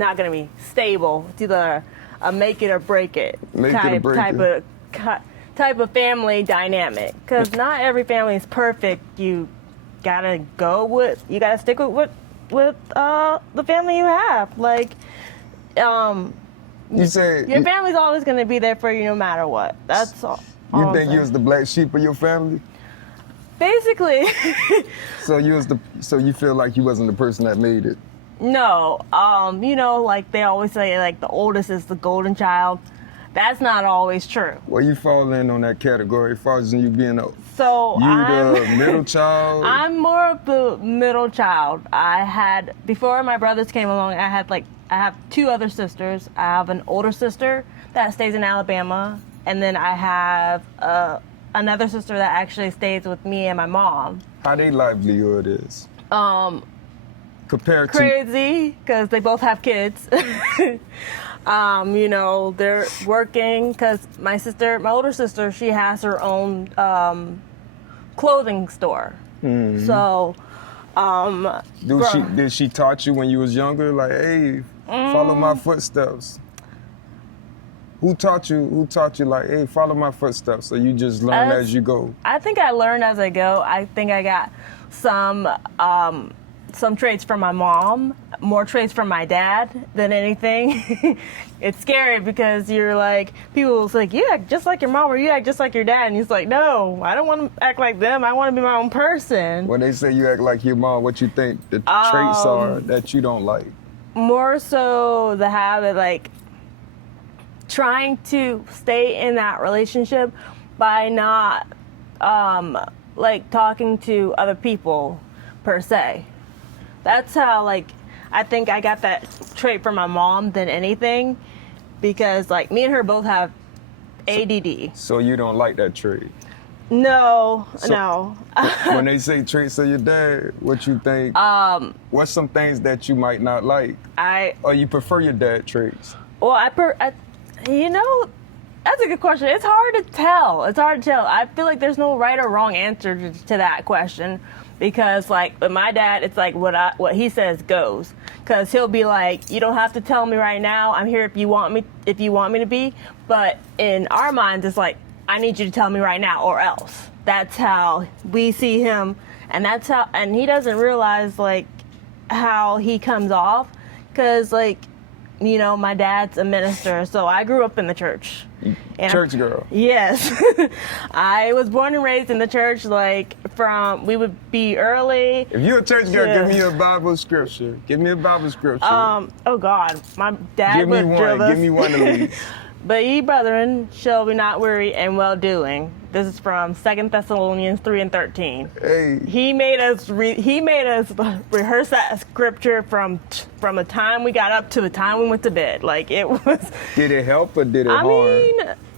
not going to be stable. It's either a make it or break it type of family dynamic. Because not every family is perfect. You gotta stick with the family you have. Like, you say your family's always going to be there for you no matter what. That's all. You think you was the black sheep of your family? Basically. So you feel like you wasn't the person that made it? No. Like they always say, like the oldest is the golden child. That's not always true. Well, you fall in on that category as far as you being the middle child? I'm more of the middle child. Before my brothers came along, I have two other sisters. I have an older sister that stays in Alabama, and then I have another sister that actually stays with me and my mom. How their livelihood is? Compared to crazy, because they both have kids. They're working because my older sister, she has her own clothing store. Mm-hmm. So, did she taught you when you was younger, like, hey, follow my footsteps? Who taught you like, hey, follow my footsteps? So you just learn as you go? I think I learned as I go. I think I got some traits from my mom, more traits from my dad than anything. It's scary because you're like, people will say, you act just like your mom or you act just like your dad. And he's like, no, I don't want to act like them. I want to be my own person. When they say you act like your mom, what you think the traits are that you don't like? More so the habit, like, trying to stay in that relationship by not talking to other people per se. That's how, I think I got that trait from my mom than anything, because me and her both have ADD. So you don't like that trait? No. When they say traits of your dad, what you think? What's some things that you might not like? Or you prefer your dad traits? Well, that's a good question. It's hard to tell. I feel like there's no right or wrong answer to that question, because with my dad, it's what he says goes. Because he'll be like, you don't have to tell me right now. I'm here if you want me to be. But in our minds, it's like, I need you to tell me right now or else. That's how we see him, and he doesn't realize how he comes off, because my dad's a minister, so I grew up in the church. Church girl. Yes. I was born and raised in the church, we would be early. If you're a church girl, give me a Bible scripture. Oh God, my dad would drill us. Give me one at least. But ye brethren shall be not weary in well-doing. This is from 2 Thessalonians 3:13. Hey. He made us rehearse that scripture from the time we got up to the time we went to bed. It was. Did it help or did it harm?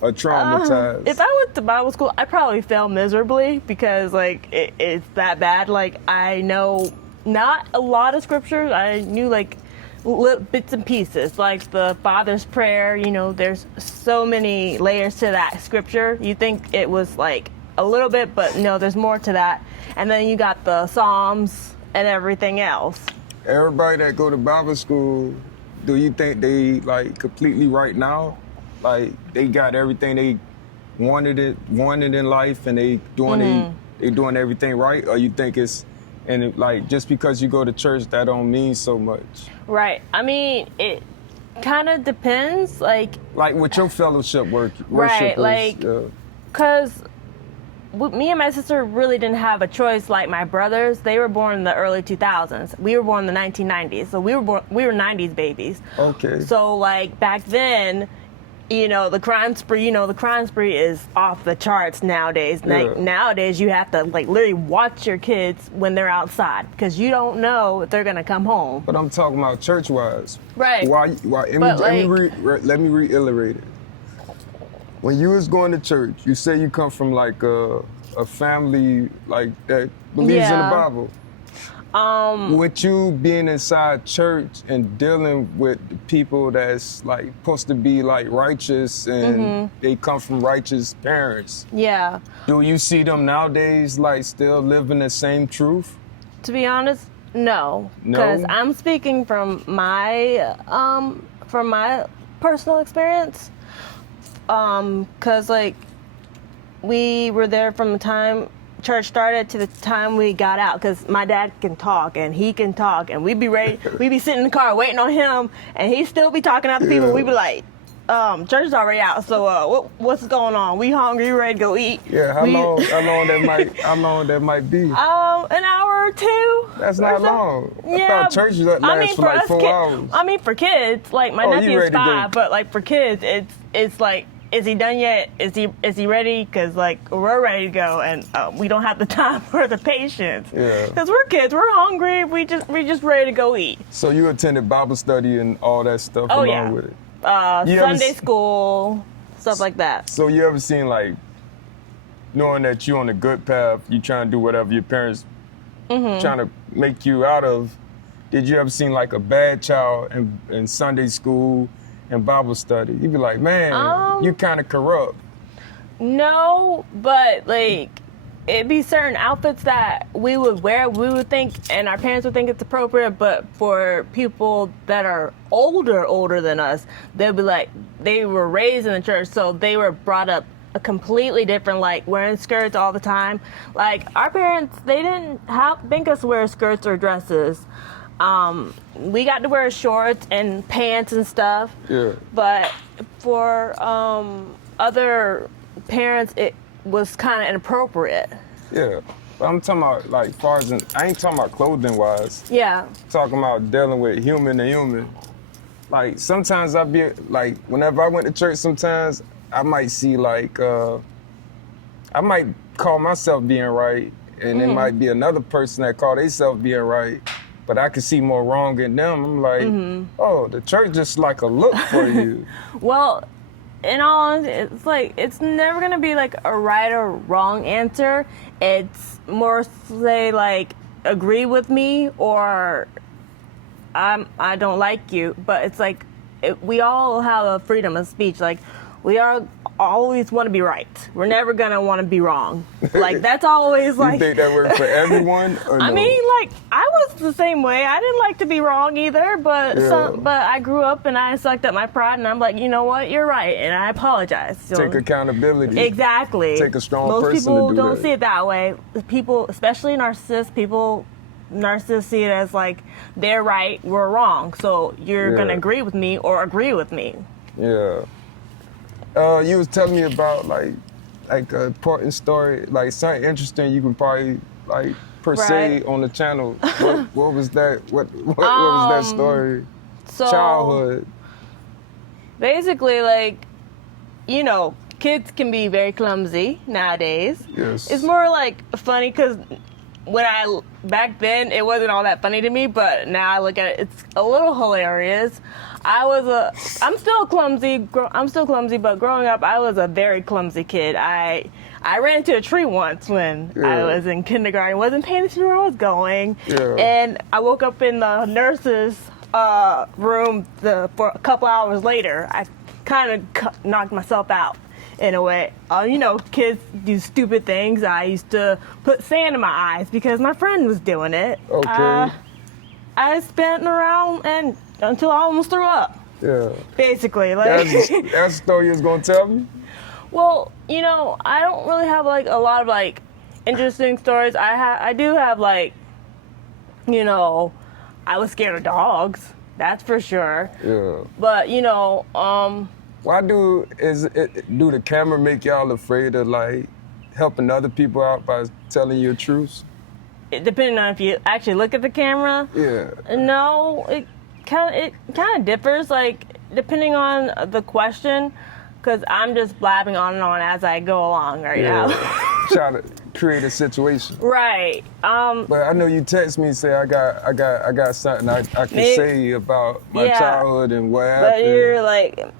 Or traumatize? If I went to Bible school, I probably failed miserably, because it's that bad. I know not a lot of scriptures. I knew little bits and pieces, like the Father's Prayer. There's so many layers to that scripture. You think it was a little bit, but no, there's more to that. And then you got the Psalms and everything else. Everybody that go to Bible school, do you think they completely right now? They got everything they wanted in life, and they doing everything right? Or you think it's just because you go to church, that don't mean so much? Right. I mean, it kind of depends. With your fellowship work. Right. Because me and my sister really didn't have a choice. My brothers, they were born in the early 2000s. We were born in the 1990s. So we were 90s babies. Okay. So back then, the crime spree is off the charts nowadays. Yeah. Nowadays, you have to literally watch your kids when they're outside, because you don't know if they're gonna come home. But I'm talking about church-wise. Right. Let me reiterate it. When you was going to church, you say you come from a family that believes in the Bible. With you being inside church and dealing with the people that's supposed to be righteous, and they come from righteous parents. Yeah. Do you see them nowadays still living the same truth? To be honest, No, No? because I'm speaking from my personal experience. Because like we were there from the time church started to the time we got out. Because my dad can talk and he can talk, and we'd be sitting in the car waiting on him, and he'd still be talking to other people. Yeah. We'd be like, church is already out, so what's going on? We hungry, ready to go eat. Yeah, how long that might be? An hour or two. That's or not so. long. I Yeah, thought churches last for like 4 hours. I mean, for kids, like my Oh, you nephew's ready to go. 5, but like for kids, it's like, is he done yet? Is he ready? Because like we're ready to go, and we don't have the time or the patience. Yeah. Because we're kids, we're hungry. We just ready to go eat. So you attended Bible study and all that stuff Oh along yeah. with it. You ever Sunday s- school, stuff like that. So you ever seen like knowing that you're on a good path, you trying to do whatever your parents Mm-hmm. trying to make you out of? Did you ever seen like a bad child in Sunday school and Bible study? You'd be like, man, you kind of corrupt. No, but like it'd be certain outfits that we would wear, we would think, and our parents would think it's appropriate, but for people that are older than us, they'd be like, they were raised in the church, so they were brought up a completely different, like wearing skirts all the time. Like our parents, they didn't make us wear skirts or dresses. We got to wear shorts and pants and stuff. Yeah. But for other parents, it was kind of inappropriate. Yeah. But I'm talking about like far as I ain't talking about clothing wise. Yeah. Talking about dealing with human to human. Like sometimes I be like, whenever I went to church, sometimes I might see like I might call myself being right, and it might be another person that call themselves being right, but I can see more wrong in them. I'm like, oh, the church just like a look for you. Well, in all honesty, it's like it's never gonna be like a right or wrong answer. It's more say like agree with me or I don't like you. But it's like we all have a freedom of speech. Like we are always want to be right. We're never gonna want to be wrong. Like that's always like. You think that works for everyone? Or no? I mean, like I was the same way. I didn't like to be wrong either, but Yeah. but I grew up and I sucked up my pride, and I'm like, you know what, you're right, and I apologize. So, Take accountability. exactly. Take a strong Most person people to do don't that. see it that way. People, especially narcissists see it as like they're right, we're wrong. So you're Yeah. gonna agree with me or agree with me. Yeah. You was telling me about like a important story, like something interesting you can probably like per se Right. on the channel. What was that? What was that story? So Childhood. basically, like, you know, kids can be very clumsy nowadays. Yes. It's more like funny because back then it wasn't all that funny to me, but now I look at it, it's a little hilarious. I'm still clumsy, but growing up I was a very clumsy kid. I ran into a tree once when I Yeah. was in kindergarten, wasn't paying attention where I was going, Yeah. and I woke up in the nurse's room for a couple hours later. I kind of knocked myself out in a way. You know, kids do stupid things. I used to put sand in my eyes because my friend was doing it. Okay. I spent around and until I almost threw up, Yeah. basically. Like, That's the story you was gonna tell me? well, you know, I don't really have like a lot of like interesting stories. I do have like, you know, I was scared of dogs. That's for sure. Yeah. But you know, Why do the camera make y'all afraid of like helping other people out by telling your truths? depending on if you actually look at the camera, Yeah. no, it kind of differs. Like depending on the question, because I'm just blabbing on and on as I go along right now. Trying to create a situation. Right. But I know you text me and say I got something I can Maybe- say about my Yeah. childhood and what But happened. you're like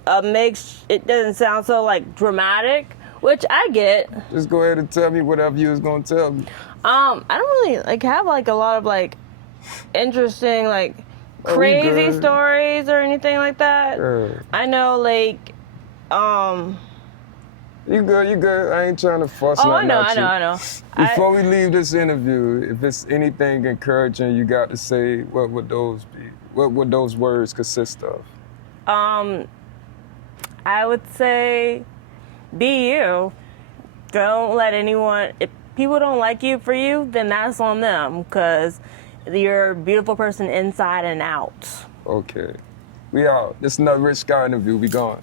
it doesn't sound so like dramatic, which I get. Just go ahead and tell me whatever you was gonna tell me. I don't really like have like a lot of like interesting like Oh, we crazy good. stories or anything like that. Yeah. I know like You good, you good. I ain't trying to fuss Oh, I nothing know, out I you. know, I know. Before we leave this interview, if it's anything encouraging you got to say, what would those be? What would those words consist of? I would say, be you. Don't let anyone. If people don't like you for you, then that's on them, because you're a beautiful person inside and out. Okay. We out. This is another Rich Scott interview. We gone.